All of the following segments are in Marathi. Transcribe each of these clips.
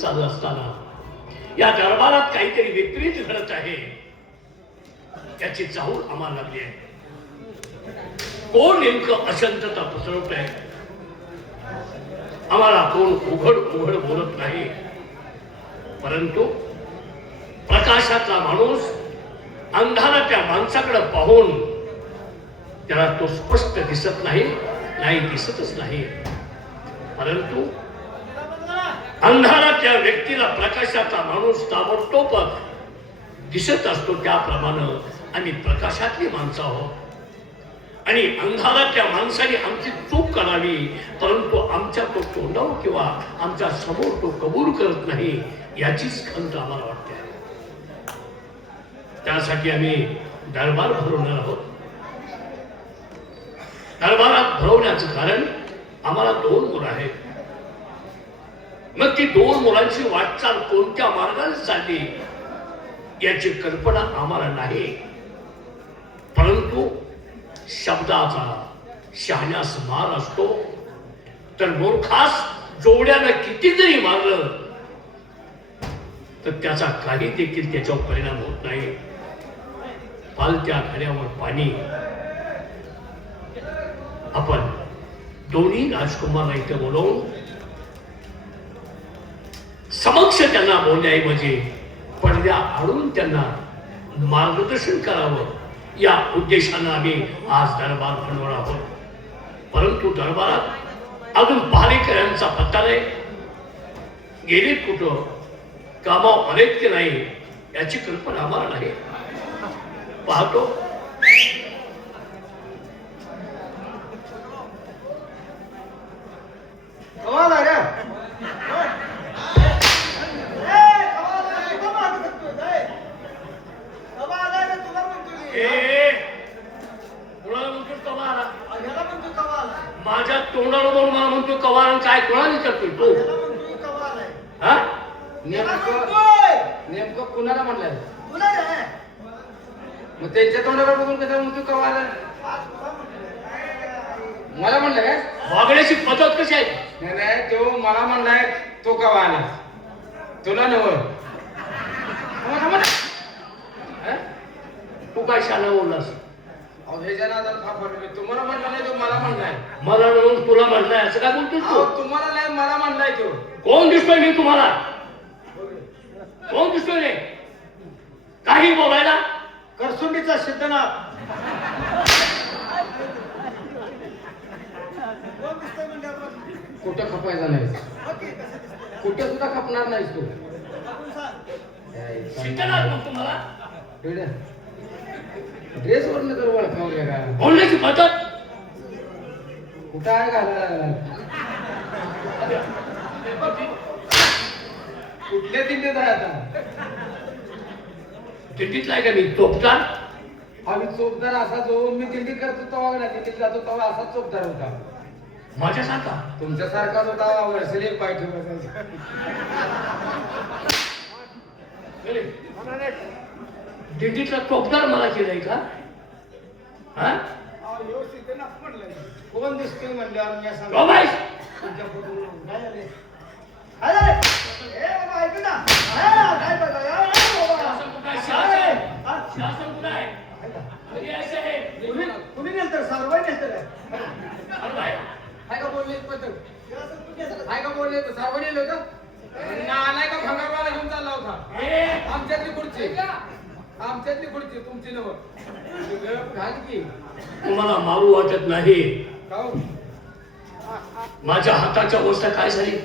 चालू असताना या दरबारात काहीतरी विपरीत घडत आहे याची चाहूल आम्हाला लागली आहे. कोण नेमकं अशांतता पसरवत आहे? आम्हाला कोण उघड उघड बोलत नाही, परंतु प्रकाशातला माणूस अंधाराच्या माणसाकडे पाहून त्याला तो स्पष्ट दिसत नाही, दिसतच नाही. परंतु अंधाराच्या व्यक्तीला प्रकाशाचा माणूस ताबडतोब दिसत असतो. त्याप्रमाणे आम्ही प्रकाशातली माणसं आहोत आणि अंधाराच्या माणसाने आमची चूक करावी, परंतु आमच्या तो तोंडावर किंवा आमच्या समोर तो कबूल करत नाही, याचीच खंत आम्हाला वाटते. त्यासाठी आम्ही दरबार भरवणार आहोत. दरबारात भरवण्याचं कारण आम्हाला 2 मुलं आहेत. मग ती 2 मुलांची वाटचाल कोणत्या मार्गाने चालली याची कल्पना आम्हाला नाही, परंतु शब्दाचा शहाण्यास मार असतो, तर मूर्खास जोड्यानं किती जरी मारलं तर त्याचा काही देखील त्याच्यावर परिणाम होत नाही. पालत्या खाण्यावर पाणी. आपण दोन्ही राजकुमारांना इथे बोलवून समक्ष त्यांना बोलण्याऐवजी पडद्या आडून त्यांना मार्गदर्शन करावं या उद्देशानं आम्ही आज दरबार भरवणार आहोत. परंतु दरबारात अजून पहारेकऱ्यांचा पत्ता नाही. गेले कुठं, कामावर आलेत की नाही याची कल्पना आम्हाला नाही. पाहतो माझ्या तोंडाला बोल, मला म्हणतो कवाल. काय कोणाला विचारतोय तो? नेमकं कुणाला म्हणलाय? मग त्यांच्या तोंडाला बघून कसं म्हणतो कवाल? मला म्हणलं काय? वागण्याची पद्धत कशी आहे? नाही, तो मला म्हणलाय तो कवाला, तुला नव. तू काय शाळा बोललास? तुम्हाला म्हणला नाही, तो मला म्हणलाय. मला म्हणून तुला म्हणलाय असं काय बोलतोस तू? तुम्हाला नाही, मला म्हणलाय. तो कोण दिसतोय मी तुम्हाला? कोण दिसतोय रे? काही बोलायला? करसुंडीचा सिद्धनाथ. कुठं खपायचा नाही, कुठं सुद्धा खपणार नाहीस तू. सिद्धनाथ म्हणतो मला? ड्रेस वरनं तर ओळखावलं का? बोलण्याची पद्धत कुठं आहे घालायला? कुठल्या दिंडीत आहे आता? दिंडीतला आहे का मी? चोपदार? आम्ही चोपदार असा जो मी दिंडीत करतो तेव्हा ना, दिंडीत जातो तेव्हा असा चोपदार होता. माझ्यासारखा? तुमच्यासारखाच होता. वर्षाला एक पाय ठेवायचा. दिंडीतला चोपदार मला केलाय का? हा? कोण दिसतोय म्हणल्यावर मी असं हो बाई! शासन कुठं आहे? घरी यायचं आहे. कुणी नेलतं? सारवाई नेलतं अरे बाई, काय का बोलले पत्र? काय का बोलले? सावणी होतं नाही का? भंगारवाला घेऊन चालला होता. ए, आमच्यातली खुर्ची, आमच्यातली खुर्ची तुमची नव घाल की. तुम्हाला मारू वाटत नाही. हो. माझ्या हाताच्या अवस्था काय झाली?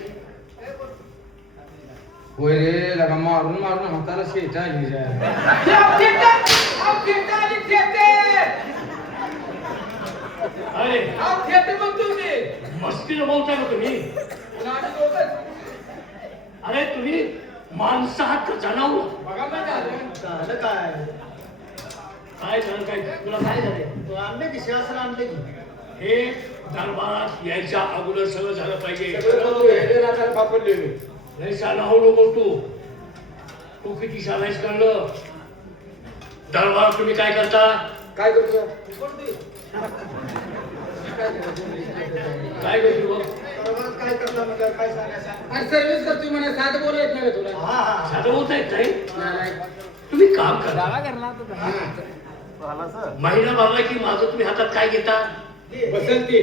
होय रे, लगा मारून मारून हाताला शेटा आली. अरे मस्तीनं बोलताय का तुम्ही? अरे तुम्ही माणसं आहात का जनावर? झालं काय? काय झालं? काय तुला काय झालं? तू आणले की शासन आणले की? हे दरबारात यायच्या अगोदर सगळं झालं पाहिजे. नाही शाळा हो नको तू किती शाळाच कळलं? दरबारात तुम्ही काय करता? काय करतो? काय करतो बघ? बरोबर काय करता म्हणजे काय सांगायचं? सर्व्हिस करतोय म्हणे. साधं बोलत का तुला हा हा झालं होत नाही नालायक. तुम्ही काम करा हा. महिना भरला की माझं तुम्ही हातात काय घेता बसेल ते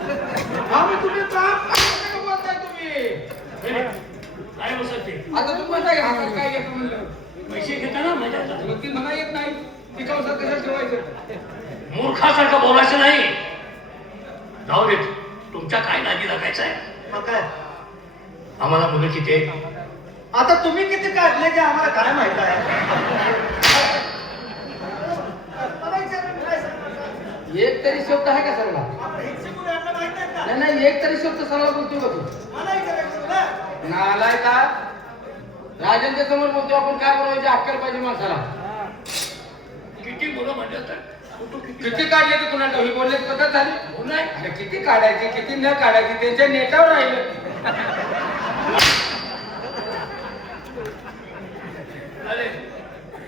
हा मग तुम्ही काम काय बोलताय तुम्ही काय बसत ते आता तुम्ही म्हणताय हातात काय घेतो म्हणलं पैसे घेता ना माझ्या हातात मग ती म्हणा येत नाही ती कौसा कसं ठेवायचं मूर्खासारखं बोलायचं नाही जाऊ देत तुमच्या काय नादी लागायचं आहे मग काय आम्हाला मुलं किती आहे आता तुम्ही किती काढले ते आम्हाला काय माहित आहे एक तरी शब्द आहे का सरला नाही नाही एक तरी शब्द सरला बोलतोय का तू नालाय का राजांच्या समोर बोलतो आपण काय बनवायची अक्कल पाहिजे माणसाला किती मुलं म्हणलं तर फोटो किती काढले ते कुणाला हे बोलले पद्धत झाली हो नाही अरे किती काढायची किती न काढायची त्यांच्या नेटावर राहिलं अरे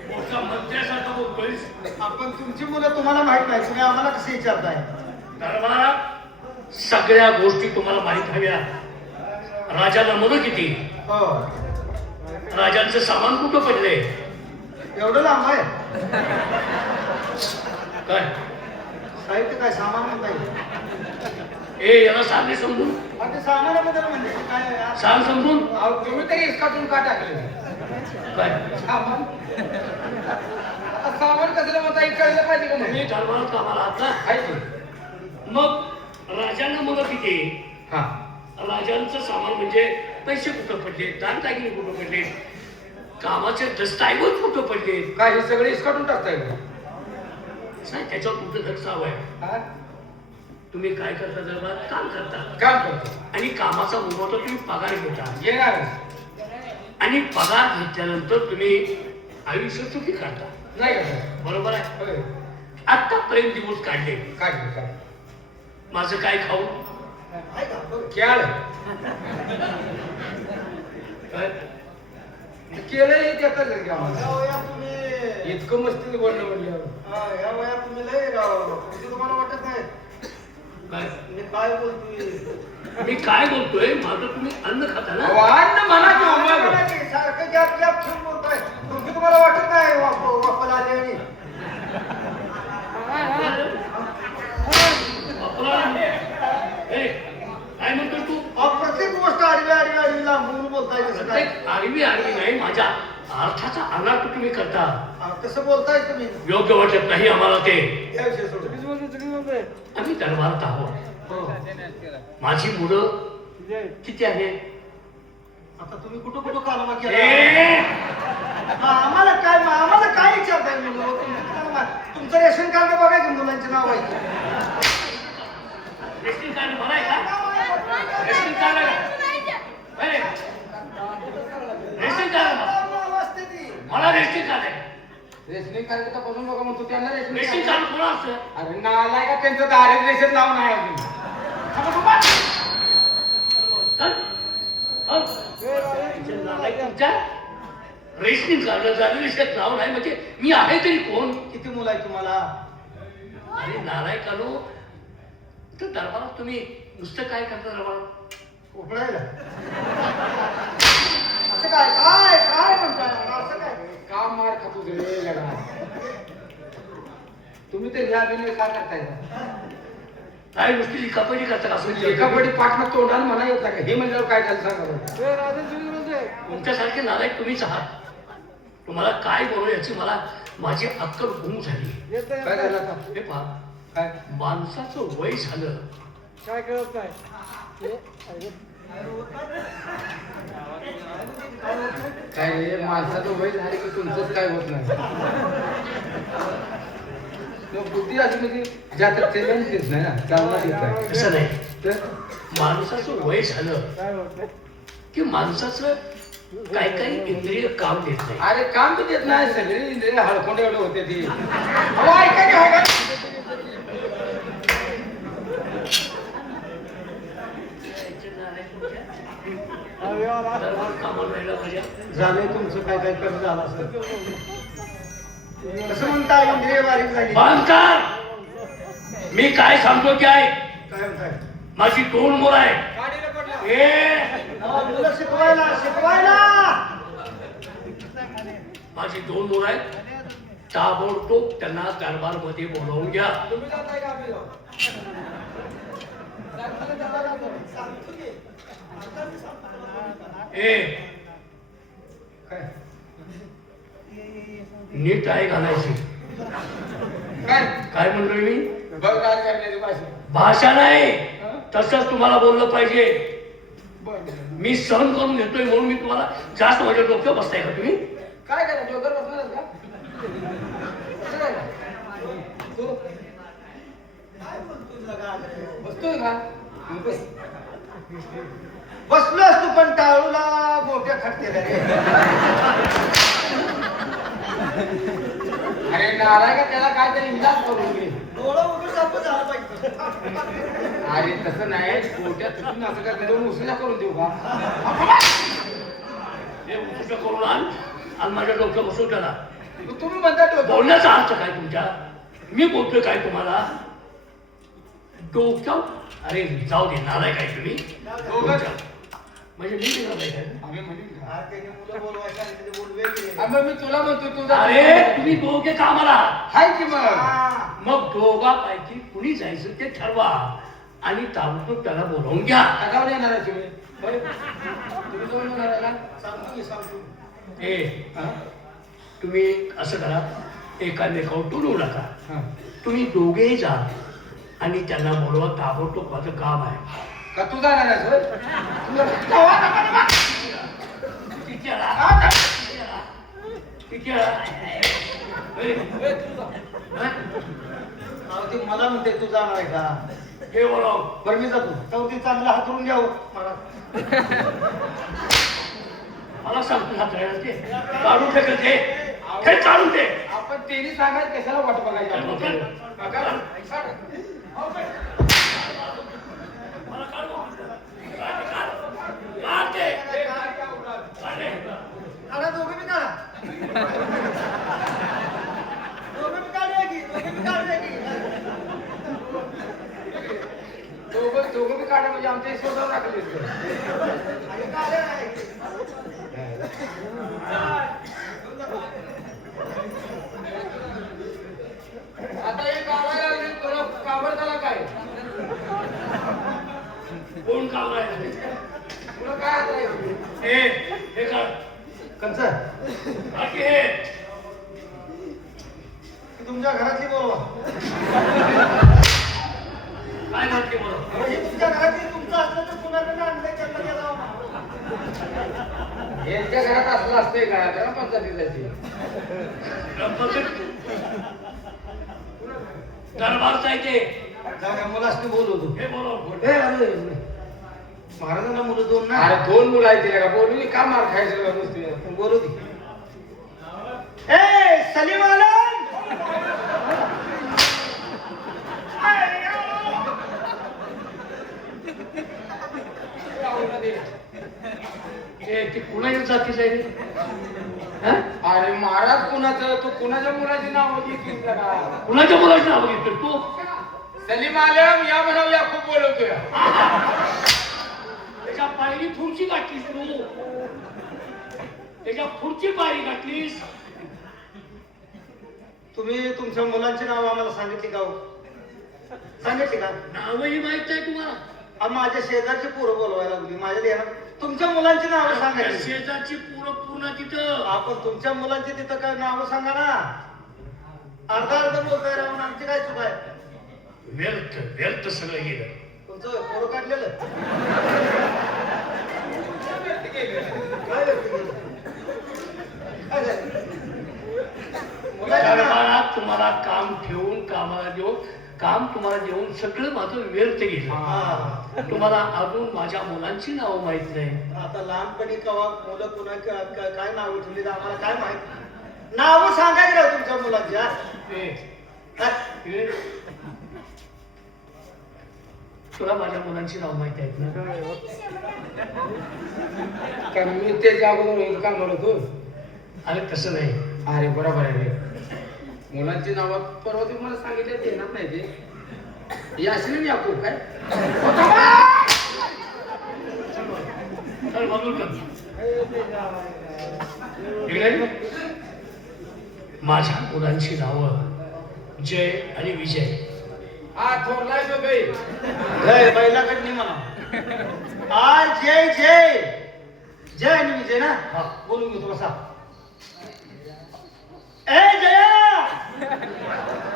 मोठा मंत्र्यासारखा बोलतोय आपण तुमची मुलं तुम्हाला माहित नाही तुम्ही आम्हाला कसे विचारताय दरबारा सगळ्या गोष्टी तुम्हाला माहित हव्या राजाला मुलं किती हो राजांचं सामान कुठं पडलंय एवढं लांब आहे काय साहित्य काय सामान नाही ए याला सांगे समजून ते सामानाबद्दल म्हणजे काय आहे? सांग समजून अहो, तुम्ही तरी इसकाटून का टाकले काय सामान आता सामान कसलं म्हणता कळलं पाहिजे का तुम्ही दरबारात कामाला आहात ना आहे की? मग राजांना मुलं किती हा राजांचं सामान म्हणजे पैसे कुठं पडले दागदागिने कुठं पडले कामाचे दस्तऐवज कुठं पडले काय हे सगळे इसकाटून टाकताय का? नाही त्याच्यावर तुमचं लक्ष हवं आहे हा? तुम्ही काय करता दरबारात काम करता काम करतो आणि कामाचा मोबदला तुम्ही पगार घेता येणार आणि पगार घेतल्यानंतर तुम्ही आयुष्य सुखी काढता नाही का बरोबर आहे होय. आतापर्यंत दिवस काढले काढले काय माझं काय खाऊ आहे का? बघ. केळ काय केळं हे देतात का या आम्हाला वयात तुम्ही इतकं मस्ती बोलणं म्हणल्यावर हा, या वयात तुम्ही लय खुशी तुम्हाला वाटत नाही काय मी काय बोलतोय मी काय बोलतोय माझं तुम्ही अन्न खाता ना वाढ म्हणा की मला उमग. म्हणा की सारखं गॅप गॅप ठेवून बोलताय खुशी तुम्हाला वाटत नाही वापला आली आणि ए, काय म्हणतो तू प्रत्येक गोष्ट आडवी आडवी आडवी लांबून बोलताय कसं काय प्रत्येक आडवी आडवी नाही माझ्या अर्थाचा अनाथ तुम्ही करता हा, कसं बोलताय तुम्ही योग्य वाटत नाही आम्हाला ते या विषय सोडून आम्ही दरबारात आहोत हो. माझी मुलं किती आहेत आता तुम्ही कुठं कुठं कालमा केला ए, आम्हाला काय विचारताय मुलं तुमचं रेशन कार्ड बघायचं मुलांचे नाव आहे रेशन कार्ड मला आहे का रेशन कार्ड ए, रेशन कार्ड मला रेशन कार्ड आहे रेशनिंग कार्ड पासून बघा म्हणतो त्यांना रेशन रेशनिंग कार्ड कोणा असतं अरे नालाय का त्यांचं दारिद्र्य रेशन लावून आहे अजून चल. हो. तुमच्या नालायक तुमच्या रेशनिंग कार्ड रेशन नाव नाही म्हणजे मी आहे तरी कोण किती मुलं आहे तुम्हाला अरे नालायकानो तर दरबारात तुम्ही नुसतं काय करता दरबारात उकळायला असं काय काय काय म्हणताय असं काय काम मार खातो रे लढा तुम्ही तर ह्या अभिनय का करताय काय नुसती लिखापडी करता का असं एका पडी पाठनं तोंडानं म्हणा येत नाही का हे म्हणल्यावर काय झालं सांगा बरं. तुमच्यासारखे नालायक तुम्हीच आहात तुम्हाला काय बोलू याची मला माझी अक्कल गुम झाली काय झालं आता हे पहा काय माणसाचं वय झालं काय कळत नाही काय रे माणसाचं वय झालं की तुमचंच काय होत नाही मग बुद्धी अशी म्हणजे ज्यात चलन देत नाही ना चालना देत नाही तसं नाही तर माणसाचं वय झालं की माणसाचं काही काही इंद्रिय काम देत नाही अरे काम बी देत नाही सगळे इंद्रिय हळकोंड एवढे होते ती अहो, ऐका की, ऐका. दरबार कामाला राहिला माझ्या झालंय तुमचं काय काय कमी झालं असं कसं म्हणता इंद्रिय बारीक झाली बांधकार मी काय सांगतो की आहे काय म्हणताय माझी दोन मुलं आहे गाडीला पडला. ए मुलं शिकवायला शिकवायला माझी 2 मुलं आहेत, ताबडतोब त्यांना दरबारमध्ये बोलावून घ्या. तुम्ही जाताय का आम्ही जाऊ? ए काय नीट आहे घालायची. काय काय म्हणतोय मी? बघ राज करण्याची भाषा. भाषा नाही, तसंच तुम्हाला बोललं पाहिजे. बरं. मी सहन करून घेतोय म्हणून मी तुम्हाला जास्त माझ्या डोक्यावर बसताय का तुम्ही? काय करा जोकर बसणार का? कसं काय? तू बसतोय का? बस. बसलो असतो पण टाळूला गोट्या खटते रे. अरे नाराय का त्याला काहीतरी इलाज करून घे. डोळा उघड आपण झाला पाहिजे. अरे तसं नाही गोट्या चुकून असं काय दोन उसल्या करून देऊ का? हे उद्दिष्ट करून आणि माझ्या डोक्यावर बसवून त्याला. तुम्ही म्हणता डोकं. बोलण्याचा अर्थ काय तुमच्या? मी बोलतोय काय तुम्हाला? डोक्यावर? अरे जाऊ दे, नालाय काय तुम्ही? म्हणजे मी नालाय काय? आम्ही म्हणून का? हा, त्याने मुलं बोलवायचं आणि ते बोलवे गेले. मग मी तुला म्हणतो तुझा अरे तुम्ही दोघे कामाला. हाय की मग हा. मग दोघांपैकी कुणी जायचं ते ठरवा आणि ताबडतोब त्याला बोलावून घ्या. कशावर येणार आहे तुम्ही? बरं. तुम्ही जाऊन येणार आहे का? सांगतो की सांगतो. ए हा? तुम्ही असं करा, एकामेकावर टोलू नका. हा. तुम्ही दोघेही जा आणि त्यांना बोलवा. ताबडतोब माझं काम आहे. का तू जाणार आहेस होय? किती आला? किती आला? ए, तू जा. हा? अहो, ते मला म्हणते तू जाणार आहे का? हे बोलाव. बरं मी जातो. चौथी चांगला हातरून घ्यावं मला. मला सांगतो हात ते काढून फेकल ते. हे काढून दे. आपण तेनी सांगायचं कशाला वाट बघायची आपण? काका, मला काढू. काढ दे. काढ दे. काढा, दोघे बी काढा. दोघे बी काढूया की, दोघे बी काढूया की. दोघं बी काढा म्हणजे आमच्या शोधावर टाकले आणि काढ्या नाही. आता हे कामाला लागले, तुला कामाला झाला काय? कोण काम आहे? तुला काय आता हे? हे काढ. कंचा बाकी हे तुमच्या घरातली बोलवा. काय म्हणते मला? म्हणजे तुमच्या घरातली तुमचं असलं तर कुणाकडे आणलंय त्यांना द्या जावा. यांच्या घरात असलं असतंय का? त्याला पंचायती जायची. दरबारचा आहे ते. जाऊया, मुलासनी बोलवतो. हे बोलाव. ए, अरे, महाराजांना मुलं दोन ना. अरे 2 मुलं आहेत तिला का? बोलून का मार खायचं का नुसते? बोलू दे. ए सलीम आलम. ते कुणाच्या जातीचं आहे रे? हा? अरे महाराज कुणाचं? तू कुणाच्या मुलाची नाव घेतली का? कुणाच्या मुलाचं नाव घेतोय तू? सलीम आलम या म्हणाव याकूब बोलवतोय. त्याच्या पायरी पुढची गाठलीस तू. त्याच्या पुढची पायरी गाठलीस. तुम्ही तुमच्या मुलांची नाव आम्हाला सांगितली का हो? सांगितली का? नावही माहित आहे तुम्हाला? माझ्या शेजारची पोरं बोलवायला लागली माझ्या ध्यानात. तुमच्या मुलांची नावं त्या सांगायची. शेजारची पूर्ण तिथं. आपण तुमच्या मुलांची तिथं काय नावं सांगा ना. अर्धा अर्ध बोलताय राहून आमची काय चुक आहे? व्यर्थ सगळं गेलं. तुमचं पोरं काढलेलं काय व्यक्त केलं? काय झालं? मुलांची नावं- दरबारात तुम्हाला काम ठेवून काम तुम्हाला देऊन सगळं माझं व्यर्थ गेलं. हा. तुम्हाला अजून माझ्या मुलांची नावं माहित नाही. आता लहानपणी कवा मुलं कुणा काय नावं ठेवली आम्हाला काय माहित. नावं सांगायची राव तुमच्या मुलांची. हा? ए, काय? ए, तुला माझ्या मुलांची नाव माहित आहेत ना? का मी त्याच्या अगोदर का म्हणतो? अरे तसं नाही. अरे बरोबर आहे रे. मुलांची नावं परवा तुम्ही मला सांगितले ते येणार नाही ते. यासिन याकूब काय? चल बाजूला कर. इकडे. माझ्या मुलांची नावं जय आणि विजय. हा थोरलाय तो काही जय बैलाकडनी म्हणा. आज जय जय जय आणि विजय ना. हा. बोलून घेतो बसा. ए जया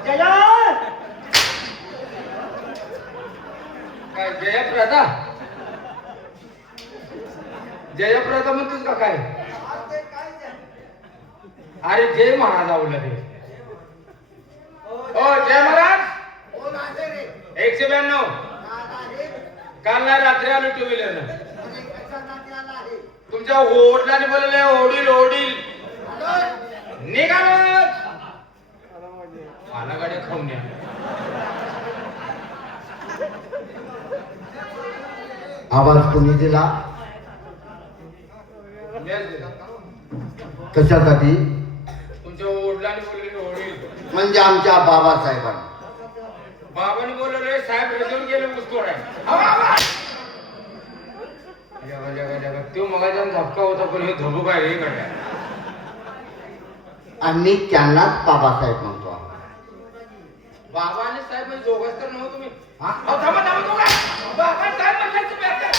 जया काय जयप्रदा जयप्रदा म्हणतोस का काय? अरे जय महाराज आवडला ते. ओ जय महाराज 192. काल नाही रात्री आलो टू व्हीलर तुमच्या ओढल्याने बोलले ओढील ओढील निघालो मला गाड्या खाऊन या. आवाज कोणी दिला? मीच दिला. कशासाठी? तुमच्या ओढल्याने बोलले ओढील. म्हणजे आमच्या बाबासाहेबांना. बाबाने बोलले साहेब रजून गेले मुस्तोड आहे. तो मगाच्या धक्का होता पण हे धबू काय रे गड्या. आम्ही त्यांनाच बाबासाहेब म्हणतो. बाबा आणि साहेब म्हणजे दोघंच तर नव्हतं तुम्ही. थांबा थांबा दोघा बाबा साहेब म्हटलं तुम्ही आता.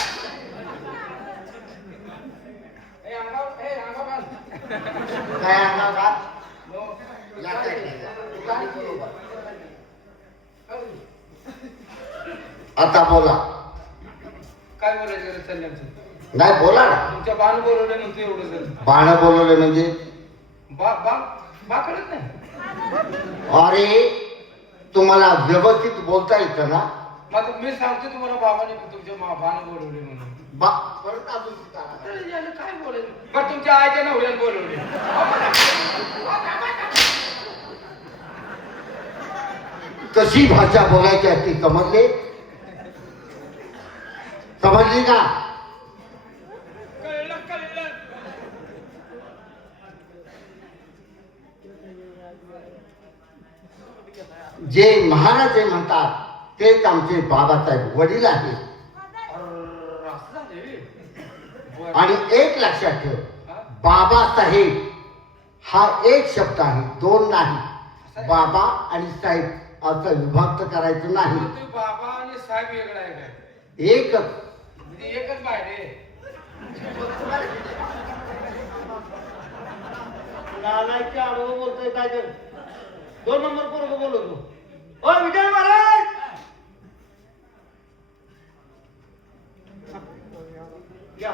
ए अंगाव बांध. काय आणणार का? नो. या साईडला. तू काय बरोबर. आता बोला. काय बोलायचं रे चालल्याचं? नाही बोला ना. तुमच्या बाण बोलवले म्हणतो एवढं जर बाण बोलवले म्हणजे? बा बा बा कळत नाही. अरे तुम्हाला व्यवस्थित बोलता येतं ना? मग मी सांगतो तुम्हाला बाबाने तुमच्या बाण बोलवले म्हणून. बा परत अजून करा. तर याला काय बोलायचं? बरं तुमच्या आईच्या नवऱ्याला बोलवले. कशी भाषा बोलायची असते समजले? समजली का? कळलं कळलं. जे महाराजे म्हणतात तेच आमचे बाबासाहेब वडील आहेत. असं झालं रे. बरं. आणि एक लक्षात ठेव, हा? बाबासाहेब हा एक शब्द आहे, दोन नाही. बाबा आणि साहेब असं विभक्त करायचं नाही. मग ते बाबा आणि साहेब वेगळा आहे काय? एकच. म्हणजे एकच बाय रे. नालायकच्या आडवं बोलतोय काय तर. 2 नंबर पोरग बोलतो. ओ विजय महाराज या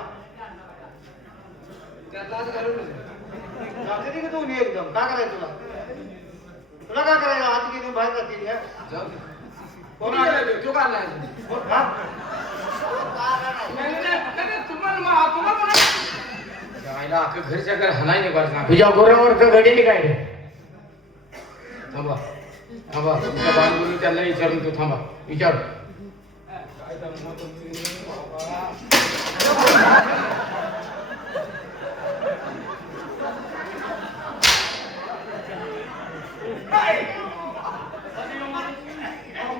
त्यातलाच घालून जाते की तुम्ही एकदम काय करायचं तुला? तुला काय करायचं? हात घेऊन बाहेर जातील या. जाऊ दे. कोण आलाय तो? का आलाय? कोण? हा? नाही, तुम्हाला आईला अख्खं घरच्या घर हलाय नाही बरं. तुझ्या गोऱ्यावरचं घडीने काय रे? थांबा थांबा तुमच्या बांधून त्यांना विचारून तू थांबा विचार.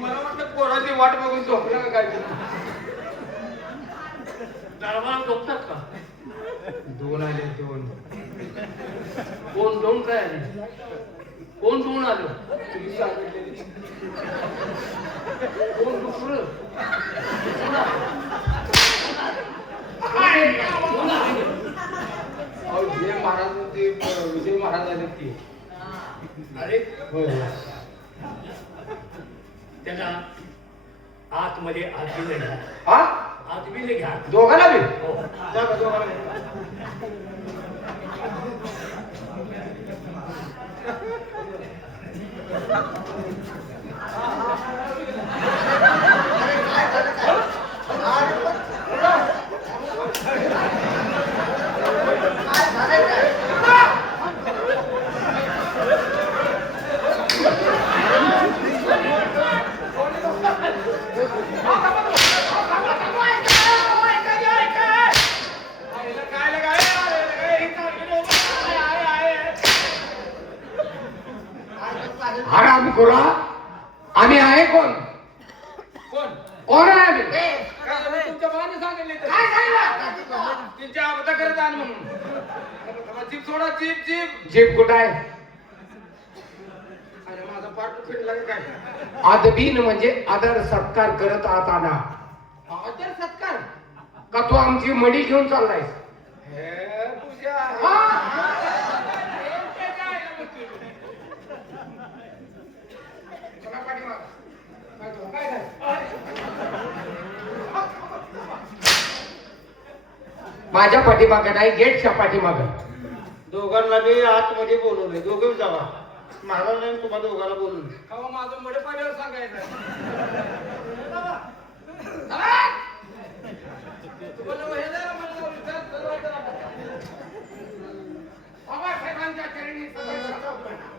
मला वाटलं पोराची वाट बघून झोपलं का काय? दरबार झोपतात का? 2 आले 2. कोण काय आले? कोण 2 आलं? तुम्ही सांगितले. कोण दुसरं? विजय महाराज ते विजय महाराज आले ते. अरे होय त्याला आतमध्ये आतबीले घ्या. हा आतबीले घ्या. दोघांना बी. हो. जा का दोघांना? हरामखोरा आम्ही आहे कोण? कोण कोण आहे आम्ही? तुमच्या भावाने सांगितले तर. काय सांगितलं? तुमच्या अगोदर करत आण म्हणून. जीप सोडा जीप जीप. जीप कुठं आहे? वाटू फिरला का काय? आदबीन म्हणजे आदर सत्कार करत आताना. आदर सत्कार का तू आमची मडी घेऊन चाललायस? हे पूजा चला पाठीमाग. काय तो, काय काय? माझ्या पाठीमाग नाही, गेटच्या पाठीमाग. दोघांना बी आतमध्ये बोलवले, दोघे जावा. महाराजांनी तुम्हाला दोघांना बोलवले. कवा माझं मडे पाण्यावर सांगायचं. बोललो, हे जरा मला विचार सर्व जरा. बाबासाहेबांच्या चरणी सदैव